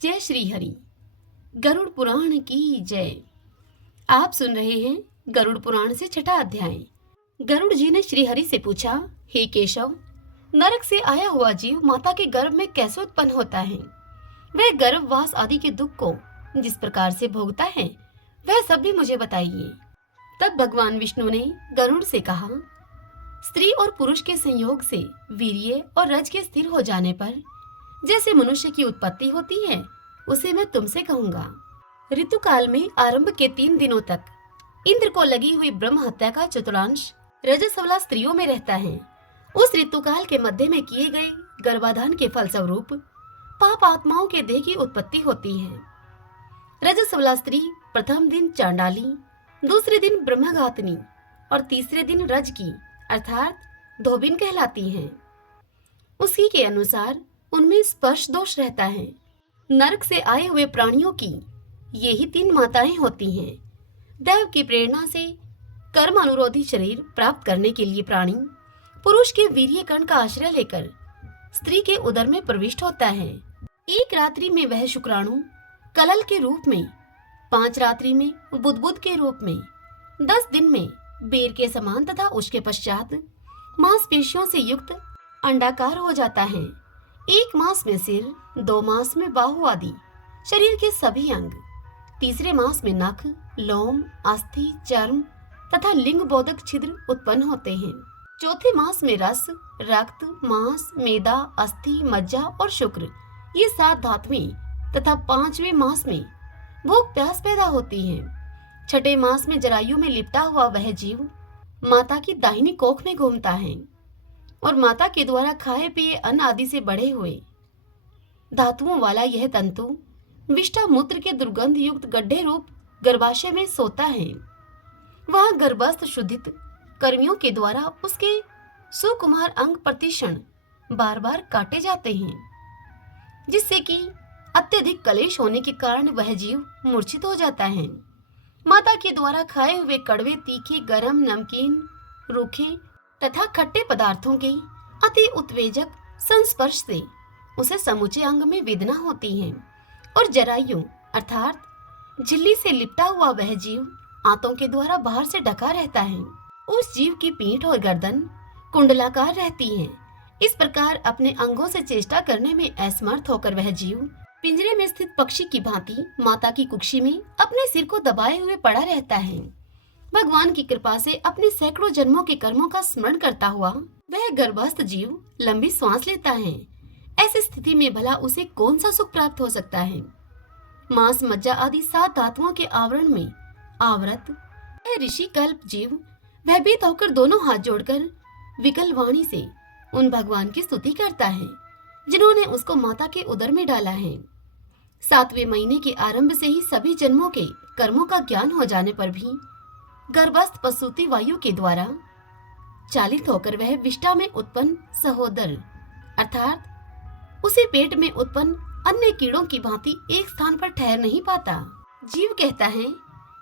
जय श्री हरि। गरुड़ पुराण की जय। आप सुन रहे हैं गरुड़ पुराण से छठा अध्याय। गरुड़ जी ने श्री हरि से पूछा, हे केशव, नरक से आया हुआ जीव माता के गर्भ में कैसे उत्पन्न होता है? वह गर्भवास आदि के दुख को जिस प्रकार से भोगता है वह सब भी मुझे बताइए। तब भगवान विष्णु ने गरुड़ से कहा, स्त्री और पुरुष के संयोग से वीर्य और रज के स्थिर हो जाने पर जैसे मनुष्य की उत्पत्ति होती है उसे मैं तुमसे कहूंगा। ऋतु काल में आरंभ के 3 दिनों तक इंद्र को लगी हुई ब्रह्म हत्या का चतुर्थांश रजस्वला स्त्रियों में रहता है। उस ऋतु काल के मध्य में किए गए गर्भाधान के फलस्वरूप पाप आत्माओं के देह की उत्पत्ति होती है। रजस्वला स्त्री प्रथम दिन चांडाली, दूसरे दिन ब्रह्मघातनी और तीसरे दिन रज की अर्थात धोबिन कहलाती हैं। उसी के अनुसार उनमें स्पर्श दोष रहता है। नरक से आए हुए प्राणियों की यही 3 माताएं होती हैं। दैव की प्रेरणा से कर्म अनुरोधी शरीर प्राप्त करने के लिए प्राणी पुरुष के वीर्य कण का आश्रय लेकर स्त्री के उदर में प्रविष्ट होता है। एक रात्रि में वह शुक्राणु कलल के रूप में, 5 रात्रि में बुदबुद के रूप में, 10 दिन में बेर के समान तथा उसके पश्चात मांसपेशियों से युक्त अंडाकार हो जाता है। 1 मास में सिर, 2 मास में बाहु आदि शरीर के सभी अंग, तीसरे मास में नख, लोम, अस्थि, चर्म तथा लिंग बोधक छिद्र उत्पन्न होते हैं। चौथे मास में रस, रक्त, मांस, मेदा, अस्थि, मज्जा और शुक्र ये 7 धातुएं तथा 5वें मास में भूख प्यास पैदा होती है। 6ठे मास में जरायु में लिपटा हुआ वह जीव माता की दाहिनी कोख में घूमता है और माता के द्वारा खाए पिए अन्न आदि से बढ़े हुए धातुओं वाला यह तंतु विष्ठा मूत्र के दुर्गंध युक्त गड्ढे रूप गर्भाशय में सोता है। वह गर्भस्थ शुद्धित कर्मियों के द्वारा उसके सुकुमार अंग प्रतिक्षण बार बार काटे जाते हैं, जिससे कि अत्यधिक कलेश होने के कारण वह जीव मूर्छित हो जाता है। माता के द्वारा खाए हुए कड़वे, तीखे, गरम, नमकीन, रूखे तथा खट्टे पदार्थों के अति उत्तेजक संस्पर्श से उसे समूचे अंग में वेदना होती है और जरायु अर्थात झिल्ली से लिपटा हुआ वह जीव आंतों के द्वारा बाहर से ढका रहता है। उस जीव की पीठ और गर्दन कुंडलाकार रहती है। इस प्रकार अपने अंगों से चेष्टा करने में असमर्थ होकर वह जीव पिंजरे में स्थित पक्षी की भांति माता की कुक्षी में अपने सिर को दबाए हुए पड़ा रहता है। भगवान की कृपा से अपने सैकड़ों जन्मों के कर्मों का स्मरण करता हुआ वह गर्भस्थ जीव लंबी श्वास लेता है। ऐसी स्थिति में भला उसे कौन सा सुख प्राप्त हो सकता है? मांस, मज्जा आदि 7 धातुओं के आवरण में आवृत वह ऋषि कल्प जीव भयभीत होकर दोनों हाथ जोड़कर विकल वाणी से उन भगवान की स्तुति करता है जिन्होंने उसको माता के उदर में डाला है। 7वें महीने के आरंभ से ही सभी जन्मों के कर्मों का ज्ञान हो जाने पर भी गर्भस्थ प्रसूति वायु के द्वारा चालित होकर वह विष्ठा में उत्पन्न सहोदर अर्थात उसे पेट में उत्पन्न अन्य कीड़ों की भांति एक स्थान पर ठहर नहीं पाता। जीव कहता है,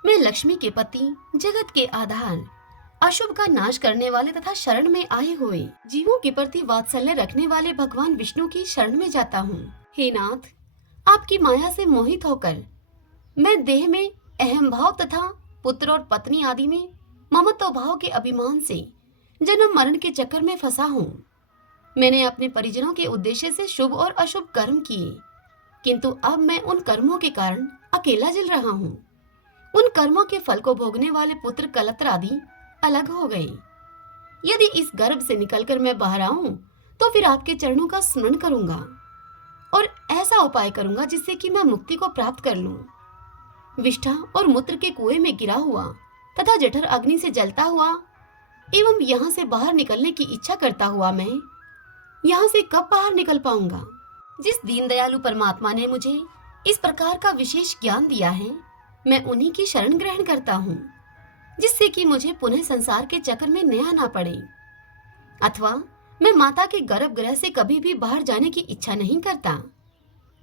मैं लक्ष्मी के पति, जगत के आधार, अशुभ का नाश करने वाले तथा शरण में आए हुए जीवों के प्रति वात्सल्य रखने वाले भगवान विष्णु की शरण में जाता हूँ। हे नाथ, आपकी माया से मोहित होकर मैं देह में अहम भाव तथा पुत्र और पत्नी आदि में ममत्व भाव के अभिमान से जन्म मरण के चक्कर में फंसा हूँ। मैंने अपने परिजनों के उद्देश्य से शुभ और अशुभ कर्म किए, किंतु अब मैं उन कर्मों के कारण अकेला जल रहा हूँ। उन कर्मों के फल को भोगने वाले पुत्र कलत्र आदि अलग हो गए। यदि इस गर्भ से निकलकर मैं बाहर आऊं तो फिर आपके चरणों का स्मरण करूंगा और ऐसा उपाय करूंगा जिससे कि मैं मुक्ति को प्राप्त कर लूं। विष्ठा और मूत्र के कुएं में गिरा हुआ तथा जठर अग्नि से जलता हुआ एवं यहाँ से बाहर निकलने की इच्छा करता हुआ मैं यहाँ से कब बाहर निकल पाऊंगा? जिस दीनदयालु परमात्मा ने मुझे इस प्रकार का विशेष ज्ञान दिया है, मैं उन्हीं की शरण ग्रहण करता हूँ, जिससे कि मुझे पुनः संसार के चक्कर में नया ना पड़े। अथवा मैं माता के गर्भगृह से कभी भी बाहर जाने की इच्छा नहीं करता,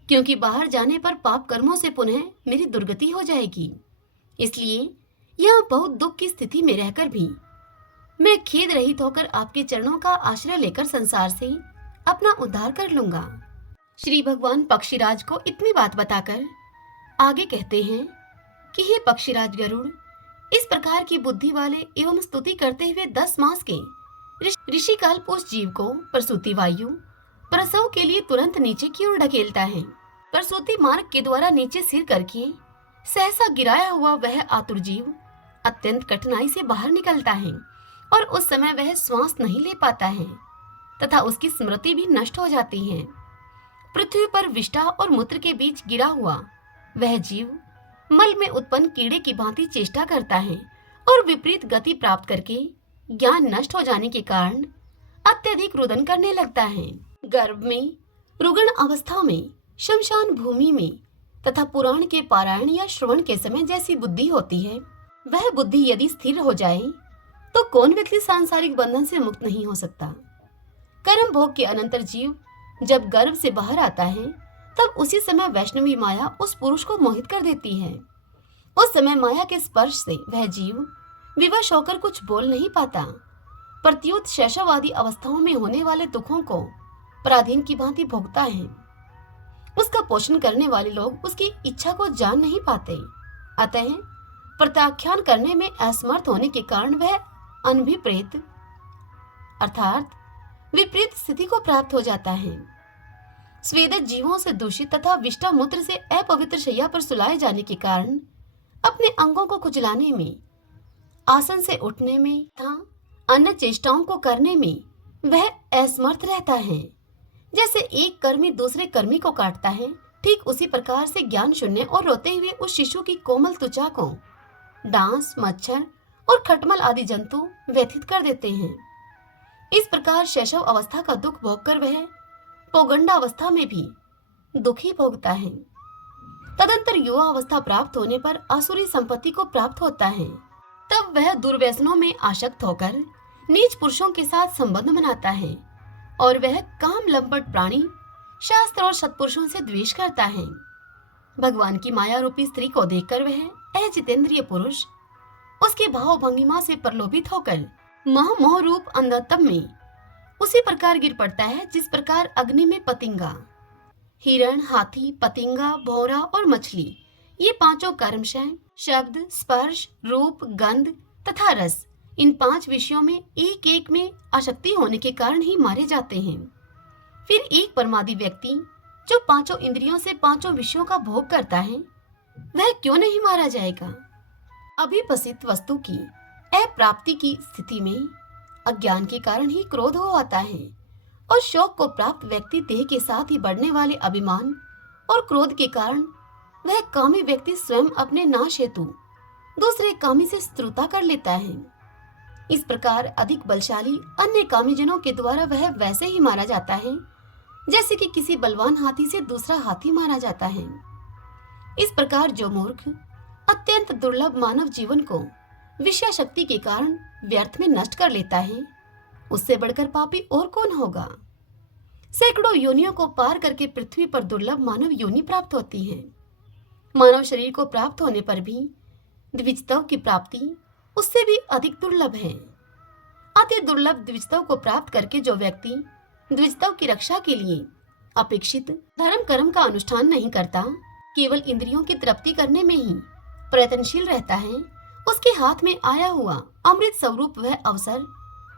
क्योंकि बाहर जाने पर पाप कर्मों से पुनः मेरी दुर्गति हो जाएगी। इसलिए यहाँ बहुत दुख की स्थिति में रहकर भी मैं खेद रहित होकर आपके चरणों का आश्रय लेकर संसार से अपना उद्धार कर लूंगा। श्री भगवान पक्षीराज को इतनी बात बताकर आगे कहते हैं कि हे पक्षीराज गरुड़, इस प्रकार की बुद्धि वाले एवं स्तुति करते हुए 10 मास के ऋषि काल्प उस जीव को प्रसूति वायु प्रसव के लिए तुरंत नीचे की ओर ढकेलता है। प्रसूति मार्ग के द्वारा नीचे सिर करके सहसा गिराया हुआ वह आतुर जीव अत्यंत कठिनाई से बाहर निकलता है और उस समय वह श्वास नहीं ले पाता है तथा उसकी स्मृति भी नष्ट हो जाती है। पृथ्वी पर विष्ठा और मूत्र के बीच गिरा हुआ वह जीव मल में उत्पन्न कीड़े की भांति चेष्टा करता है और विपरीत गति प्राप्त करके ज्ञान नष्ट हो जाने के कारण अत्यधिक रुदन करने लगता है। गर्भ में, रुग्ण अवस्था में, शमशान भूमि में तथा पुराण के पारायण या श्रवण के समय जैसी बुद्धि होती है, वह बुद्धि यदि स्थिर हो जाए तो कौन व्यक्ति सांसारिक बंधन से मुक्त नहीं हो सकता। कर्म भोग के अनंतर जीव जब गर्भ से बाहर आता है तब उसी समय वैष्णवी माया उस पुरुष को मोहित कर देती है। उस समय माया के स्पर्श से वह जीव विवश होकर कुछ बोल नहीं पाता। प्रत्युत शैशवादी अवस्थाओं में होने वाले दुखों को पराधीन की भांति भोगता है। उसका पोषण करने वाले लोग उसकी इच्छा को जान नहीं पाते, अतः प्रत्याख्यान करने में असमर्थ होने के कारण वह अनभिप्रेत अर्थात विपरीत स्थिति को प्राप्त हो जाता है। स्वेदक जीवों से दूषित तथा विष्ठा मूत्र से अपवित्र शैया पर सुलाए जाने के कारण अपने अंगों को खुजलाने में, आसन से उठने में तथा अन्य चेष्टाओं को करने में वह असमर्थ रहता है। जैसे एक कर्मी दूसरे कर्मी को काटता है, ठीक उसी प्रकार से ज्ञान शून्य और रोते हुए उस शिशु की कोमल त्वचा को डांस, मच्छर और खटमल आदि जंतु व्यथित कर देते हैं। इस प्रकार शैशव अवस्था का दुख भोगकर वह पौगंड अवस्था में भी दुखी भोगता है। तदंतर युवा अवस्था प्राप्त होने पर आसुरी संपत्ति को प्राप्त होता है। तब वह दुर्व्यसनों में आसक्त होकर नीच पुरुषों के साथ संबंध बनाता है और वह काम लंपट प्राणी, शास्त्र और सत्पुरुषों से द्वेष करता है। भगवान की माया रूपी स्त्री को देखकर वह अजितेंद्रिय पुरुष उसके भाव भंगिमा से प्रलोभित होकर महामोह रूप अंधत्व में उसी प्रकार गिर पड़ता है जिस प्रकार अग्नि में पतिंगा, हिरण, हाथी, पतिंगा, भौरा और मछली, ये पांचों कर्मशय शब्द, स्पर्श, रूप, गंध तथा रस, इन 5 विषयों में एक एक में आसक्ति होने के कारण ही मारे जाते हैं। फिर एक परमादि व्यक्ति जो 5 इंद्रियों से 5 विषयों का भोग करता है, वह क्यों नहीं मारा जाएगा। अभिपसित वस्तु की अप्राप्ति की स्थिति में अज्ञान के कारण ही क्रोध हो आता है और शोक को प्राप्त व्यक्ति देह के साथ ही बढ़ने वाले अभिमान और क्रोध के कारण वह कामी व्यक्ति स्वयं अपने नाश हेतु दूसरे कामी से शत्रुता कर लेता है। इस प्रकार अधिक बलशाली अन्य कामी जनों के द्वारा वह वैसे ही मारा जाता है जैसे कि किसी बलवान हाथी से दूसरा हाथी मारा जाता है। इस प्रकार जो मूर्ख अत्यंत दुर्लभ मानव जीवन को विषय शक्ति के कारण व्यर्थ में नष्ट कर लेता है, उससे बढ़कर पापी और कौन होगा। सैकड़ों योनियों को पार करके पृथ्वी पर दुर्लभ मानव योनि प्राप्त होती है। मानव शरीर को प्राप्त होने पर भी द्विजतव की प्राप्ति उससे भी अधिक दुर्लभ है। अति दुर्लभ द्विजतव को प्राप्त करके जो व्यक्ति द्विजतव की रक्षा के लिए अपेक्षित धर्म कर्म का अनुष्ठान नहीं करता, केवल इंद्रियों की तृप्ति करने में ही प्रयत्नशील रहता है, उसके हाथ में आया हुआ अमृत स्वरूप वह अवसर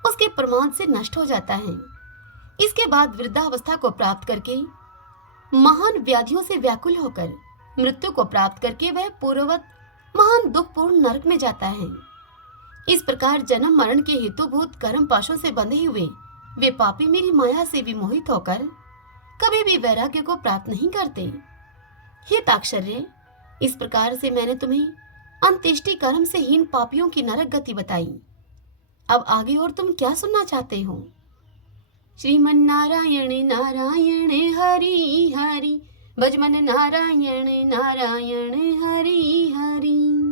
उसके प्रमाद से नष्ट हो जाता है। इसके बाद वृद्धावस्था को प्राप्त करके महान व्याधियों से व्याकुल होकर मृत्यु को प्राप्त करके वह पूर्ववत महान दुखपूर्ण नरक में जाता है। इस प्रकार जन्म मरण के हेतुभूत कर्म पाशों से बंधे हुए वे पापी मेरी माया से विमोहित होकर कभी भी वैराग्य को प्राप्त नहीं करते। हे ताक्षर्य, इस प्रकार से मैंने तुम्हें अंत्येष्टि कर्म से हीन पापियों की नरक गति बताई। अब आगे और तुम क्या सुनना चाहते हो। श्रीमन नारायण नारायण हरि हरि, भजमन नारायण नारायण हरि हरि।